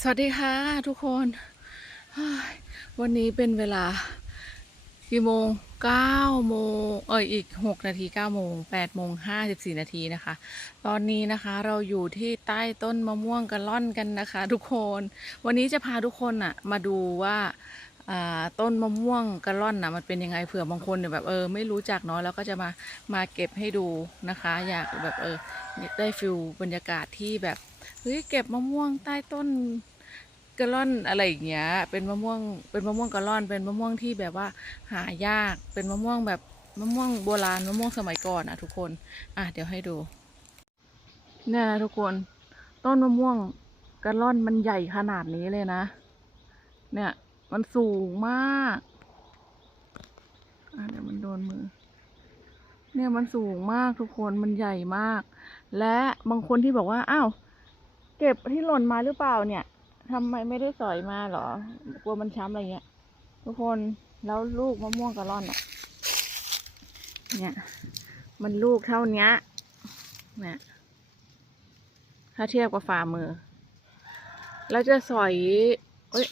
สวัสดีค่ะทุกคน วันนี้เป็นเวลากี่โมงเก้าโมงเอยอีกหกนาทีเก้าโมงแปดโมงห้าสิบสี่นาทีนะคะ ตอนนี้นะคะเราอยู่ที่ใต้ต้นมะม่วงกระล่อนกันนะคะ ทุกคน วันนี้จะพาทุกคนอะมาดูว่าอ่าต้นมะม่วงกระล่อนนะมันเป็นยังไงเผื่อบางคนเนี่ยแบบเออไม่รู้จักเนาะแล้วก็จะมามาเก็บให้ดูนะคะ อยากแบบเออได้ฟิลบรรยากาศที่แบบ เฮ้ยเก็บมะม่วงใต้ต้นกะล่อนอะไรอย่างเงี้ย เป็นมะม่วง เป็นมะม่วงกะล่อน เป็นมะม่วงที่แบบว่าหายาก เป็นมะม่วงแบบมะม่วงโบราณมะม่วงสมัยก่อนอะทุกคน อะเดี๋ยวให้ดู เนี่ยนะทุกคน ต้นมะม่วงกะล่อนมันใหญ่ขนาดนี้เลยนะ เนี่ย มันสูงมาก อะเดี๋ยวมันโดนมือ เนี่ยมันสูงมากทุกคน มันใหญ่มาก และบางคนที่บอกว่า อ้าว เก็บที่หล่นมาหรือเปล่าเนี่ยทำไมไม่ได้สอยมาหรอ กลัวมันช้ำอะไรเงี้ย ทุกคนแล้วลูกมะม่วงกะล่อนอะเนี่ย มันลูกเท่านี้เนี่ยถ้าเทียบกับฝ่ามือแล้วจะสอยเอ้ย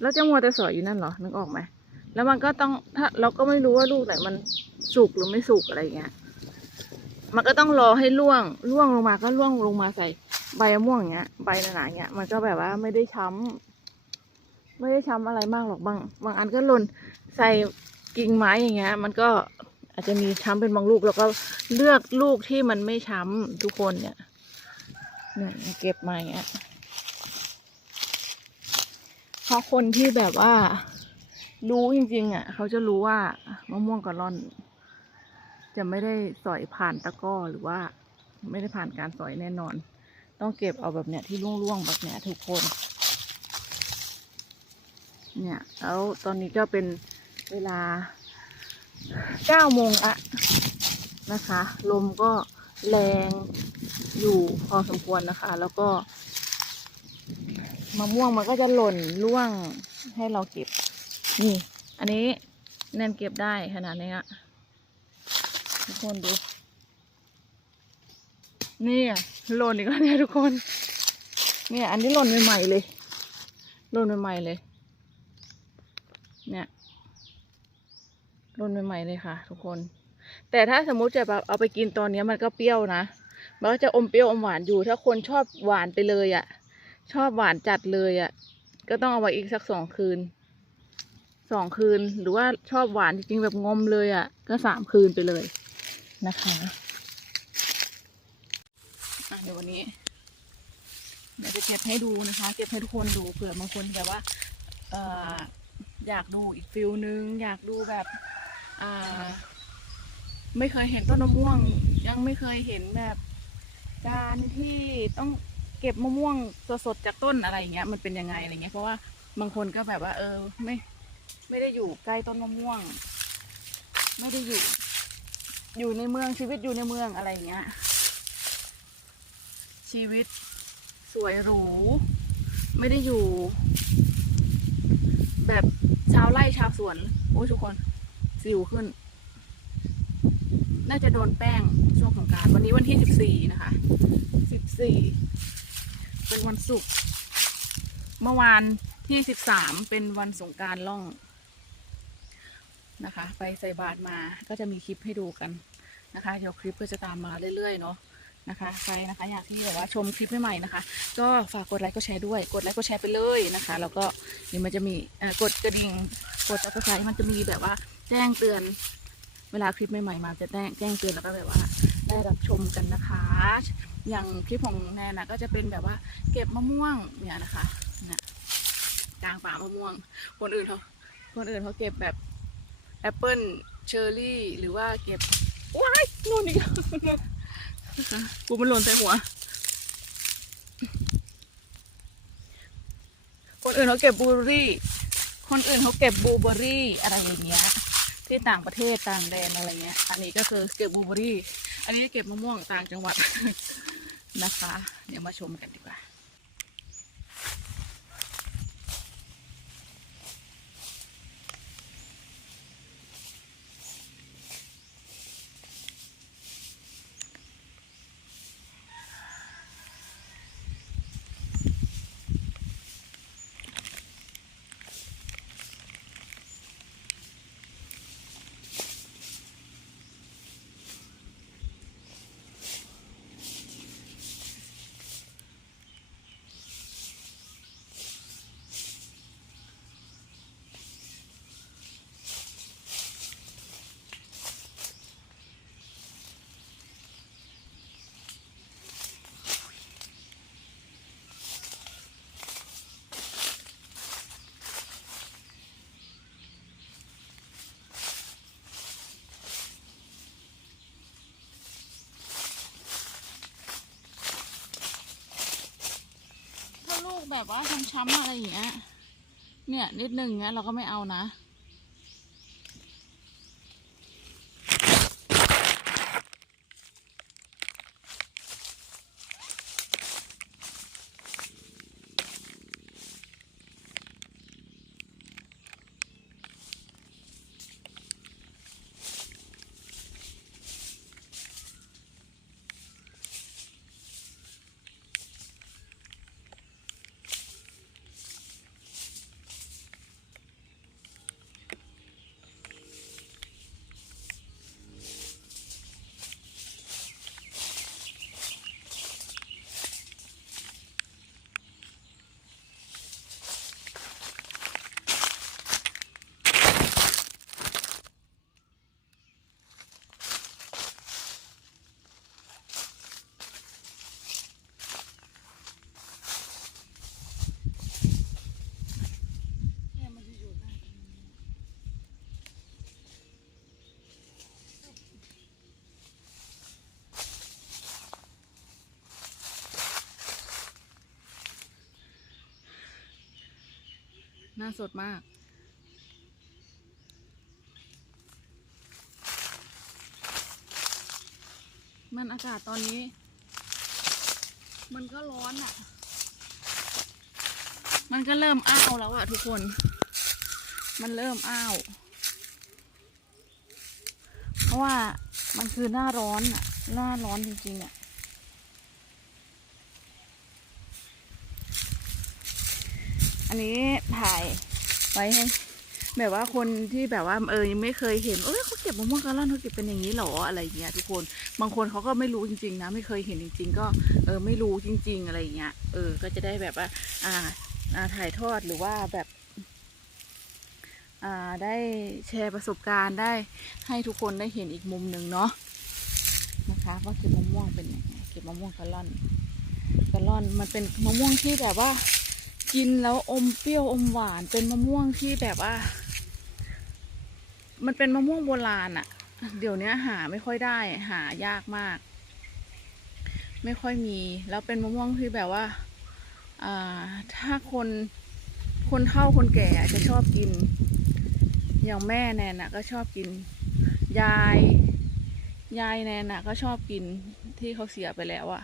แล้วจะมัวแต่สอยอยู่นั่นเหรอ นึกออกไหม แล้วมันก็ต้องถ้าเราก็ไม่รู้ว่าลูกไหนมันสุกหรือไม่สุกอะไรเงี้ย มันก็ต้องรอให้ร่วง ร่วงลงมาก็ร่วงลงมาใส่ ใบมะม่วงอย่างเงี้ย ใบหนาๆอย่างเงี้ย มันก็แบบว่าไม่ได้ช้ำไม่ได้ช้ำอะไรมากหรอกบาง บางอันก็หล่นใส่กิ่งไม้อย่างเงี้ย มันก็อาจจะมีช้ำเป็นบางลูก แล้วก็เลือกลูกที่มันไม่ช้ำทุกคนเนี่ยเนี่ยเก็บมาอย่างเงี้ยเพราะคนที่แบบว่า รู้จริง ๆ อะ เขาจะรู้ว่ามะม่วงกะล่อน จะไม่ได้สอยผ่านตะก้อหรือว่า ไม่ได้ผ่านการสอยแน่นอน ต้องเก็บเอาแบบเนี้ยที่ร่วงๆแบบเนี้ยทุกคน เนี่ยแล้วตอนนี้ก็เป็นเวลาเก้าโมงอะนะคะ ลมก็แรงอยู่พอสมควรนะคะ แล้วก็มะม่วงมันก็จะหล่นร่วงให้เราเก็บ นี่ อันนี้แนนเก็บได้ขนาดนี้อะทุกคนดู นี่อะหล่นอีกแล้วเนี่ยทุกคน เนี่ยอันนี้หล่นใหม่ๆเลยหล่นใหม่ๆเลย เนี่ยหล่นใหม่ๆเลยค่ะ ทุกคน แต่ถ้าสมมุติจะแบบเอาไปกินตอนเนี้ยมันก็เปรี้ยวนะมันก็จะอมเปรี้ยวอมหวานอยู่ ถ้าคนชอบหวานไปเลยอะ่ะ ชอบหวานจัดเลยอะ่ะ ก็ต้องเอาไว้อีกสักสองคืนสองคืนหรือว่าชอบหวานจริงๆแบบงมเลยอะ่ะ ก็สามคืนไปเลยนะคะ เดี๋ยววันนี้ เดี๋ยวจะเก็บให้ดูนะคะ เก็บให้ทุกคนดูเผื่อบางคนแบบว่าเอ่ออยากดูอีกฟิลนึง อยากดูแบบอ่าไม่เคยเห็นต้นมะม่วง ยังไม่เคยเห็นแบบการที่ต้องเก็บมะม่วงสดๆจากต้นอะไรอย่างเงี้ยมันเป็นยังไงอะไรเงี้ยเพราะว่าบางคนก็แบบว่า เออไม่ ไม่ได้อยู่ใกล้ต้นมะม่วง ไม่ได้อยู่ อยู่ในเมืองชีวิตอยู่ในเมืองอะไรอย่างเงี้ย ชีวิตสวยหรู ไม่ได้อยู่ แบบชาวไร่ชาวสวน โอ้ทุกคน สิวขึ้น น่าจะโดนแป้งช่วงของการ วันนี้วันที่สิบสี่นะคะสิบสี่เป็นวันศุกร์เมื่อวานที่สิบสามเป็นวันสงการล่องนะคะ ไปใส่บาตรมาก็จะมีคลิปให้ดูกันนะคะ เดี๋ยวคลิปก็จะตามมาเรื่อยๆเนาะ นะคะใครนะคะอยากที่แบบว่าชมคลิปใหม่ๆนะคะ ก็ฝากกดไลค์กดแชร์ด้วย กดไลค์กดแชร์ไปเลยนะคะ แล้วก็เดี๋ยวมันจะมีกดกระดิ่งกดซับสไครต์มันจะมีแบบว่าแจ้งเตือน เวลาคลิปใหม่ๆมาจะแจ้งแจ้งเตือนแล้วก็แบบว่าได้รับชมกันนะคะ อย่างคลิปของแนนนะก็จะเป็นแบบว่าเก็บมะม่วงเนี่ยนะคะเนี่ยกลางป่ามะม่วง คนอื่นเขาคนอื่นเขาเก็บแบบแอปเปิลเชอร์รี่หรือว่าเก็บว้ายนู่นอีกแล้ว กูมันหล่นใส่หัว คนอื่นเขาเก็บบูเบอรี่ คนอื่นเขาเก็บบูเบอรี่อะไรอย่างเงี้ย ที่ต่างประเทศต่างแดนอะไรเงี้ย อันนี้ก็คือเก็บบูเบอรี่ อันนี้เก็บมะม่วงต่างจังหวัดนะคะ เดี๋ยวมาชมกันดีกว่า แบบว่าช้ำๆอะไรอย่างเงี้ย เนี่ยนิดนึงเงี้ยเราก็ไม่เอานะ น่าสดมาก มันอากาศตอนนี้ มันก็ร้อนอะ มันก็เริ่มอ้าวแล้วอะทุกคน มันเริ่มอ้าว เพราะว่ามันคือหน้าร้อนอะหน้าร้อนจริงๆอะ อันนี้ถ่ายไว้ให้แบบว่าคนที่แบบว่าเออยังไม่เคยเห็นเอ้ยเขาเก็บมะม่วงกะล่อนเขาเก็บเป็นอย่างนี้หรออะไรเงี้ยทุกคนบางคนเขาก็ไม่รู้จริง ๆ นะ ไม่เคยเห็นจริง ๆ ก็เออไม่รู้จริง ๆ อะไรเงี้ยเออ ก็จะได้แบบว่าอ่าอ่าถ่ายทอดหรือว่าแบบอ่าได้แชร์ประสบการณ์ได้ให้ทุกคนได้เห็นอีกมุมหนึ่งเนาะนะคะว่าเก็บมะม่วงเป็นยังไงเก็บมะม่วงกะล่อนกะล่อนมันเป็นมะม่วงที่แบบว่า กินแล้วอมเปรี้ยวอมหวานเป็นมะม่วงที่แบบว่า มันเป็นมะม่วงโบราณอะเดี๋ยวนี้หาไม่ค่อยได้ หายากมาก ไม่ค่อยมี แล้วเป็นมะม่วงที่แบบว่าถ้าคนคนเฒ่าคนแก่จะชอบกิน อย่างแม่แนนน่ะก็ชอบกิน ยาย ยายแนนน่ะก็ชอบกินที่เขาเสียไปแล้วอะ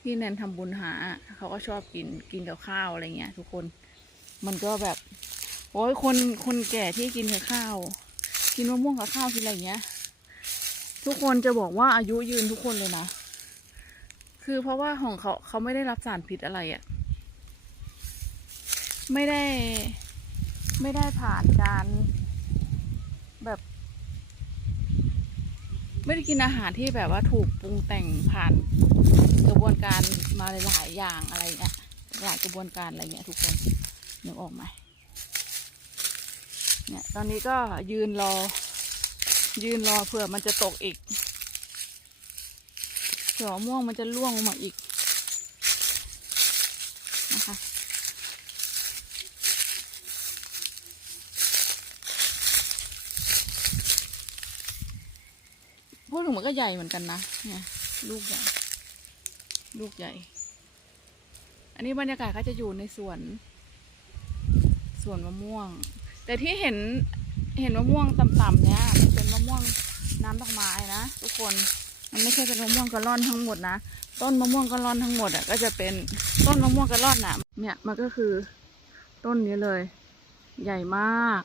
ที่แนนทำบุญหา เขาก็ชอบกินกินกับข้าวอะไรเงี้ย ทุกคนมันก็แบบโอ้ยคนคนแก่ที่กินกับข้าว กินมะม่วงกับข้าวกินอะไรเงี้ย ทุกคนจะบอกว่าอายุยืนทุกคนเลยนะคือเพราะว่าของเขาเขาไม่ได้รับสารพิษอะไรอะ่ะไม่ได้ไม่ได้ผ่านการแบบ ไม่ได้กินอาหารที่แบบว่าถูกปรุงแต่งผ่าน กระบวนการมาหลายๆอย่างอะไรเงี้ยหลายกระบวนการอะไรเงี้ยทุกคนนึกออกไหมเนี่ยตอนนี้ก็ยืนรอ ยืนรอเผื่อมันจะตกอีกเผื่อม่วงมันจะร่วงลงมาอีกนะคะพูดถึงมันก็ใหญ่เหมือนกันนะเนี่ยลูกใหญ่ ลูกใหญ่ อันนี้บรรยากาศก็จะอยู่ในสวนสวนมะม่วง แต่ที่เห็นเห็นมะม่วงต่ำๆเนี่ยมันเป็นมะม่วงน้ำดอกไม้นะทุกคนมันไม่ใช่เป็นมะม่วงกระล่อนทั้งหมดนะต้นมะม่วงกระล่อนทั้งหมดอะก็จะเป็นต้นมะม่วงกระล่อนน่ะ เนี่ยมันก็คือต้นนี้เลย ใหญ่มาก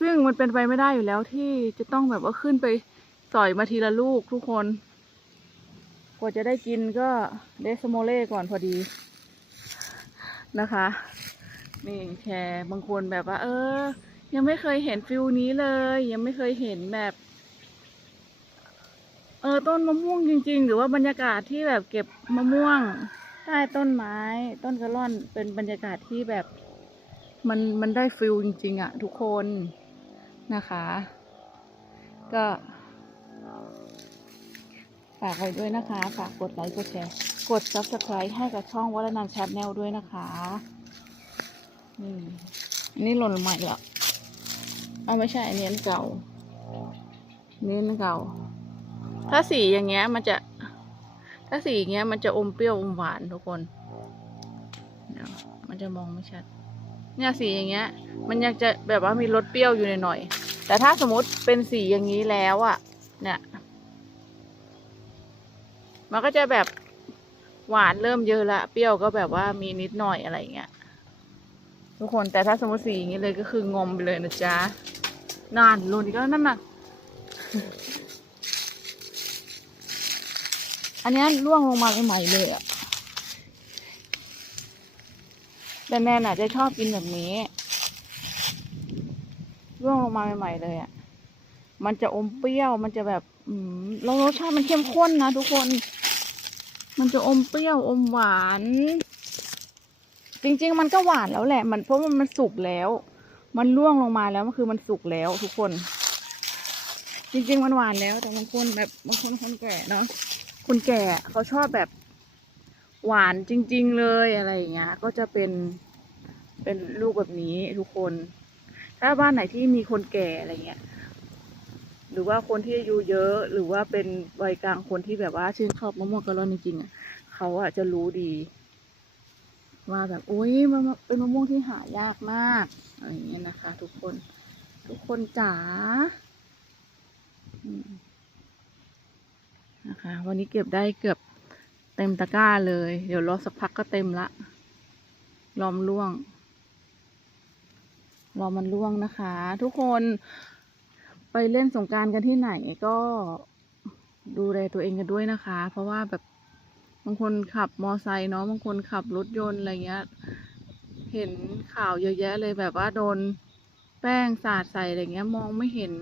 ซึ่งมันเป็นไปไม่ได้อยู่แล้วที่จะต้องแบบว่าขึ้นไปสอยมาทีละลูกทุกคน กว่าจะได้กินก็เดสโมเล่ก่อนพอดีนะคะ นี่แชร์บางคนแบบว่า เออ ยังไม่เคยเห็นฟิลนี้เลย ยังไม่เคยเห็นแบบ เออต้นมะม่วงจริง ๆ หรือว่าบรรยากาศที่แบบเก็บมะม่วง ใต้ต้นไม้ ต้นกระล่อนเป็นบรรยากาศที่แบบมันมันได้ฟิลจริง ๆอะทุกคนนะคะ ก็ ฝากไว้ด้วยนะคะ ฝากกดไลค์กดแชร์ กด subscribe ให้กับช่องวัฒนันชัดแนลด้วยนะคะนี่อันนี้หล่นใหม่แล้วเอาไม่ใช่อันนี้อันเก่าอันนี้อันเก่า ถ้าสีอย่างเงี้ยมันจะ ถ้าสีอย่างเงี้ยมันจะอมเปรี้ยวอมหวานทุกคนเดี๋ยมันจะมองไม่ชัด เนี่ยสีอย่างเงี้ย มันยังจะแบบว่ามีรสเปรี้ยวอยู่หน่อยๆแต่ถ้าสมมติเป็นสีอย่างนี้แล้วอะเนี่ย มันก็จะแบบหวานเริ่มเยอะละ เปรี้ยวก็แบบว่ามีนิดหน่อยอะไรเงี้ย ทุกคนแต่ถ้าสมมติสีอย่างนี้เลยก็คืองมไปเลยนะจ๊ะนานล่นกแล้วนั่นน่ะ อันนี้ร่วงลงมาใหม่เลยอะแต่แนนอาจจะชอบกินแบบนี้ ร่วงลงมาใหม่ๆเลยอะมันจะอมเปรี้ยว มันจะแบบ อืมแล้วรสชาติมันเข้มข้นนะทุกคน มันจะอมเปรี้ยวอมหวาน จริง ๆ มันก็หวานแล้วแหละ มันเพราะมันมันสุกแล้ว มันร่วงลงมาแล้วมันคือมันสุกแล้วทุกคน จริง ๆ มันหวานแล้ว แต่บางคนแบบบางคนคนแก่เนาะคนแก่เขาชอบแบบ หวานจริง ๆ เลยอะไรอย่างเงี้ย ก็จะเป็นเป็นลูกแบบนี้ทุกคน ถ้าบ้านไหนที่มีคนแก่อะไรเงี้ย หรือว่าคนที่อายุเยอะ หรือว่าเป็นวัยกลางคนที่แบบว่าชื่นชอบมะม่วงกะล่อนจริงๆอะเขาอะจะรู้ดี ว่าแบบโอ้ยมันเป็นมะม่วงที่หายากมากอะไรอย่างเงี้ยนะคะ ทุกคน ทุกคนจ๋านะคะ วันนี้เก็บได้เกือบเต็มตะกร้าเลย เดี๋ยวรอสักพักก็เต็มละรอมนล่วงรอมันล่วงนะคะ ทุกคน ไปเล่นสงการกันที่ไหนก็ดูแลตัวเองกันด้วยนะคะ เพราะว่าแบบบางคนขับมอไซค์เนาะบางคนขับรถยนต์อะไรเงี้ย เห็นข่าวเยอะแยะเลยแบบว่าโดนแป้งสาดใส่อะไรเงี้ย มองไม่เห็น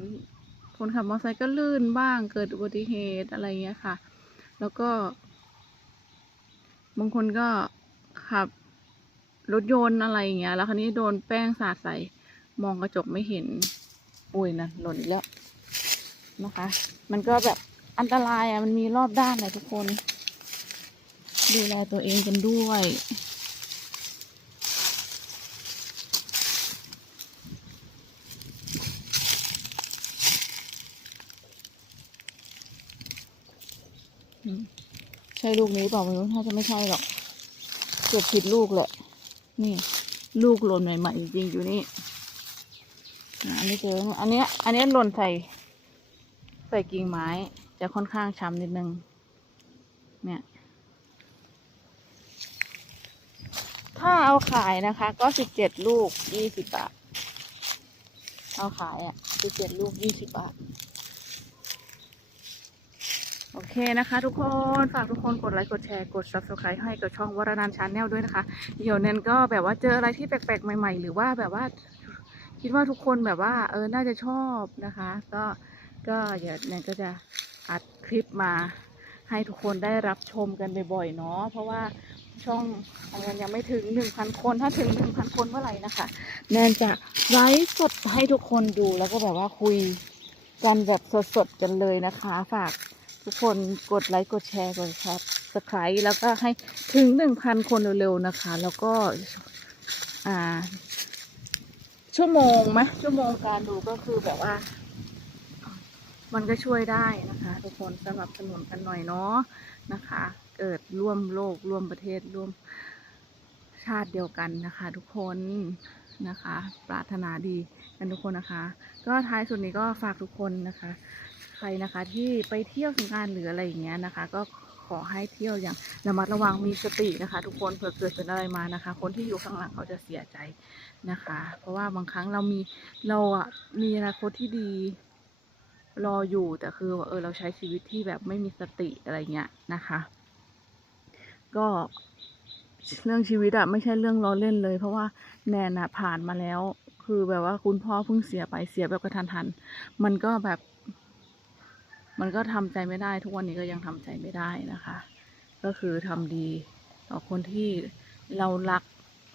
คนขับมอเตอร์ไซค์ก็ลื่นบ้างเกิดอุบัติเหตุอะไรเงี้ยค่ะ แล้วก็ บางคนก็ขับรถยนต์อะไรเงี้ย แล้วคราวนี้โดนแป้งสาดใส่ มองกระจกไม่เห็น อุ้ยนะหล่นอีกแล้วนะคะ มันก็แบบอันตรายอะ มันมีรอบด้านเลยทุกคน ดูแลตัวเองกันด้วย ใช่ลูกนี้เปล่าไม่รู้น่าจะไม่ใช่หรอก เก็บผิดลูกแหละ นี่ ลูกหล่นใหม่ๆจริงๆอยู่นี่ อันนี้เจอ อันนี้อันนี้หล่นใส่ ใส่กิ่งไม้จะค่อนข้างช้ำนิดนึง เนี่ย ถ้าเอาขายนะคะ ก็สิบเจ็ดลูกยี่สิบบาท เอาขายอะสิบเจ็ดลูกยี่สิบบาท โอเคนะคะ ทุกคน ฝากทุกคนกดไลค์กดแชร์กด subscribe ให้กับช่องวรนันชาแนลด้วยนะคะ เดี๋ยวเน้นก็แบบว่าเจออะไรที่แปลกๆ ใหม่ ๆ หรือว่าแบบว่า คิดว่าทุกคนแบบว่า เออน่าจะชอบนะคะ ก็ก็เดี๋ยวเนนก็จะอัดคลิปมา ให้ทุกคนได้รับชมกันบ่อยๆเนาะเพราะว่าช่องเนนยังไม่ถึงหนึ่งพันคนถ้าถึงหนึ่งพันคนเมื่อไหร่นะคะแนนจะไลฟ์สดให้ทุกคนดูแล้วก็แบบว่าคุยกันแบบสดๆกันเลยนะคะ ฝากทุกคนกดไลค์กดแชร์กดซับสไครต์แล้วก็ให้ถึงหนึ่งพันคนเร็วๆนะคะ แล้วก็อ่า ชั่วโมงไหมชั่วโมงการดูก็คือแบบว่า มันก็ช่วยได้นะคะ ทุกคนสนับสนุนกันหน่อยเนาะนะคะ เกิดร่วมโลกร่วมประเทศร่วมชาติเดียวกันนะคะ ทุกคนนะคะ ปรารถนาดีกันทุกคนนะคะ ก็ท้ายสุดนี้ก็ฝากทุกคนนะคะ ใครนะคะที่ไปเที่ยวสงการหรืออะไรอย่างเงี้ยนะคะ ก็ ขอให้เที่ยวอย่างระมัดระวังมีสตินะคะ ทุกคนเผื่อเกิดเป็นอะไรมานะคะ คนที่อยู่ข้างหลังเขาจะเสียใจนะคะ เพราะว่าบางครั้งเรามีเราอะมีอนาคตที่ดีรออยู่แต่คือว่าเออเราใช้ชีวิตที่แบบไม่มีสติอะไรเงี้ยนะคะ ก็เรื่องชีวิตอะไม่ใช่เรื่องล้อเล่นเลย เพราะว่าแนนอะผ่านมาแล้ว คือแบบว่าคุณพ่อเพิ่งเสียไปเสียแบบกระทันหัน มันก็แบบ มันก็ทำใจไม่ได้ทุกวันนี้ก็ยังทำใจไม่ได้นะคะ ก็คือทำดีต่อคนที่เรารัก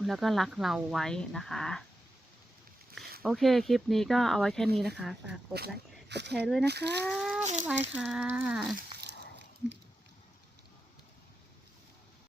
แล้วก็รักเราไว้นะคะ โอเค คลิปนี้ก็เอาไว้แค่นี้นะคะ ฝากกดไลค์กดแชร์ด้วยนะคะ บ๊ายบายค่ะ